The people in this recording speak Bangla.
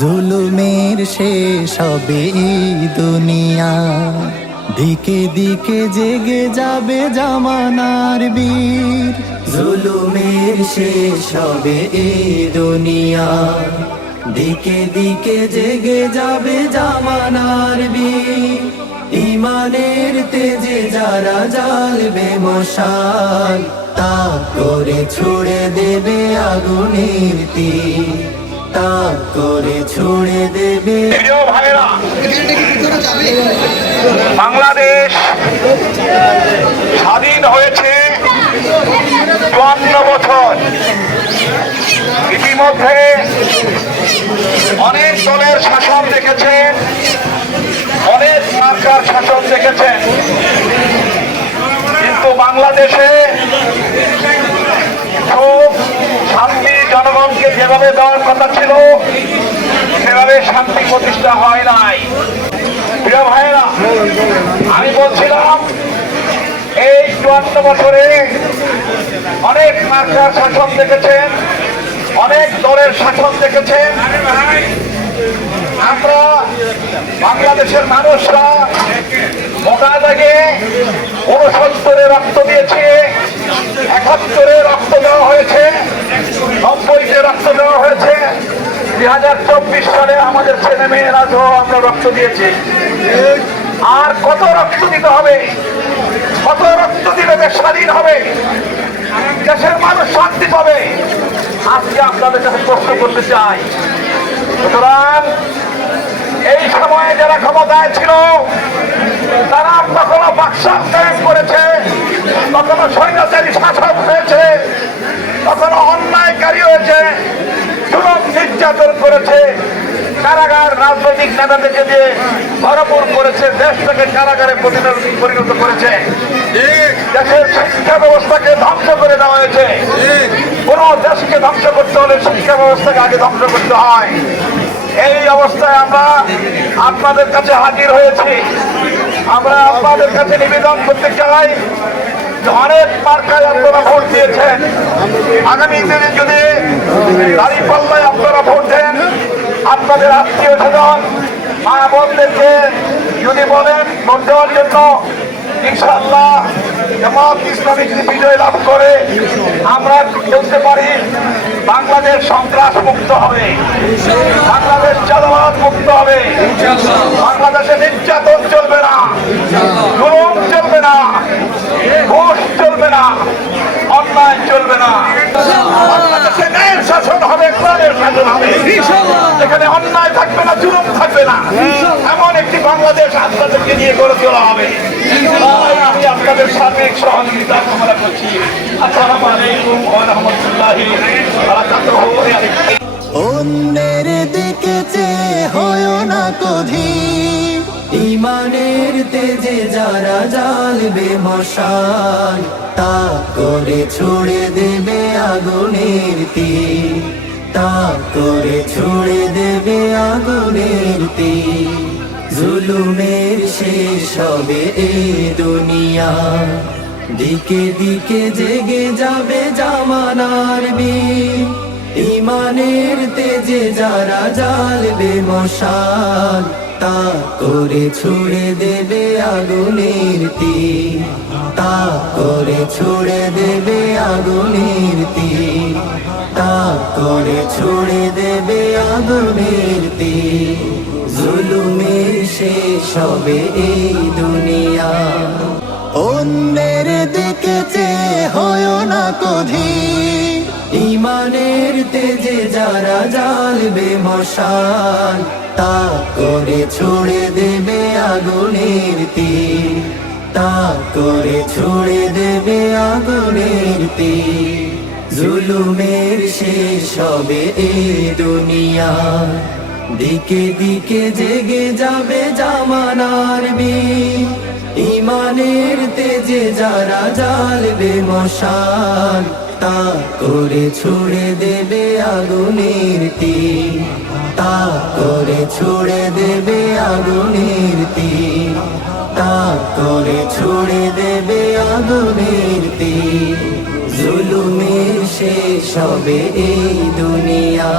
জুলুমের শেষ হবে এই দুনিয়া, দিকে দিকে জেগে যাবে জামানার বীর। জুলুমের শেষ হবে এই দুনিয়া, দিকে দিকে জেগে যাবে জামানার বীর। ইমানের তেজে যারা জ্বালবে মশাল, তাক করে ছুড়ে দেবে আগুনের তীর, তাক করে ছুড়ে দেবে। প্রিয় ভাইরা, বাংলাদেশ স্বাধীন হয়েছে ৫৪ বছর। ইতিমধ্যে অনেক দলের শাসন দেখেছেন, অনেক সরকার শাসন দেখেছেন, কিন্তু বাংলাদেশে খুব শান্তি জনগণকে যেভাবে দেওয়ার কথা ছিল সেভাবে শান্তি প্রতিষ্ঠা হয় নাই। প্রিয় ভাইয়েরা, আমি বলছিলাম এই ৫৪ বছরে অনেক মার্কার শাসন দেখেছেন, অনেক দলের শাসন দেখেছেন। আমরা বাংলাদেশের মানুষরা মোটা দাগে ৬৯-এ রক্ত দিয়েছি, ৭১-এ রক্ত দেওয়া হয়েছে, ৯০-তে রক্ত দেওয়া হয়েছে, ২০২৪ সালে আমাদের ছেলে মেয়েরাও আমরা রক্ত দিয়েছি। আর কত রক্ত দিতে হবে? কত রক্ত দিলে দেশ স্বাধীন হবে, দেশের মানুষ শান্তি পাবে? আজকে আপনাদের কাছে প্রশ্ন করতে চাই। সুতরাং এই সময়ে যারা ক্ষমতায় ছিল তারা কখনো বাকশাল কায়েম করেছে, কখনো স্বৈরাচারী শাসক হয়েছে, কখনো অন্যায়কারী হয়েছে, জুলুম নির্যাতন করেছে, কারাগার রাজনৈতিক নেতাদেরকে দিয়ে ভরপুর করেছে, দেশটাকে কারাগারে পরিণত করেছে, দেশের শিক্ষা ব্যবস্থাকে ধ্বংস করে দেওয়া হয়েছে। কোন দেশকে ধ্বংস করতে হলে শিক্ষা ব্যবস্থাকে আগে ধ্বংস করতে হয়। এই অবস্থায় আমরা আপনাদের কাছে হাজির হয়েছি। আমরা আপনাদের কাছে নিবেদন করতে চাই, অনেক মার্কায় আপনারা ভোট দিয়েছেন, আগামী দিনে যদি দাঁড়িপাল্লায় আপনারা ভোট দেন, আপনাদের আত্মীয় স্বজন মা বোনদেরকে যদি বলেন ভোট দেওয়ার জন্য, ইনশাআল্লাহ জামাত ইসলামী যদি বিজয় লাভ করে আমরা বলতে পারি বাংলাদেশ সন্ত্রাস মুক্ত হবে, বাংলাদেশ চাঁদাবাজ মুক্ত হবে, বাংলাদেশে নির্যাতন চলবে না, জুলুম চলবে না, ঘুষ চলবে না, অন্যায় চলবে না, বাংলাদেশে ন্যায়ের শাসন হবে, কোরআনের শাসন হবে, এখানে অন্যায় থাকবে না, জুলুম থাকবে না, এমন একটি বাংলাদেশ আপনাদেরকে নিয়ে গড়ে তোলা হবে। আমি আপনাদের সার্বিক সহযোগিতা কামনা করছি। আসসালামু আলাইকুম ওয়া রাহমাতুল্লাহি ওয়া বারাকাতুহু। অন্যের দিকে চেয়ে হয় না কধীর, ইমানের তেজে যারা জ্বালবে মশাল, তাক করে ছুড়ে দেবে আগুনের তীর, তাক করে ছুড়ে দেবে আগুনের তীর। জুলুমের শেষ হবে এই দুনিয়া, দিকে দিকে জেগে যাবে জামানার বীর। ইমানের তেজে যারা জ্বালবে মশাল, তাক করে ছুড়ে দেবে আগুনের তীর, তাক করে ছুড়ে দেবে আগুনের তীর, তাক করে ছুড়ে দেবে আগুনের তীর। জুলুমের শেষ হবে এই দুনিয়া, অন্যের দিকে চেয়ে হয় না কধীর, ইমানের তেজে যারা জ্বালবে মশাল, তাক করে ছুড়ে দেবে আগুনের তীর, তাক করে ছুড়ে দেবে আগুনের তীর। জুলুমের শেষ হবে এই দুনিয়া, দিকে দিকে জেগে যাবে জামানার বীর। ইমানের তেজে যারা জ্বালবে মশাল, তাক করে ছুড়ে দেবে আগুনের তীর, তাক করে ছুড়ে দেবে আগুনের তীর, তাক করে ছুড়ে দেবে আগুনের তীর। জুলুমের শেষ হবে এই দুনিয়া।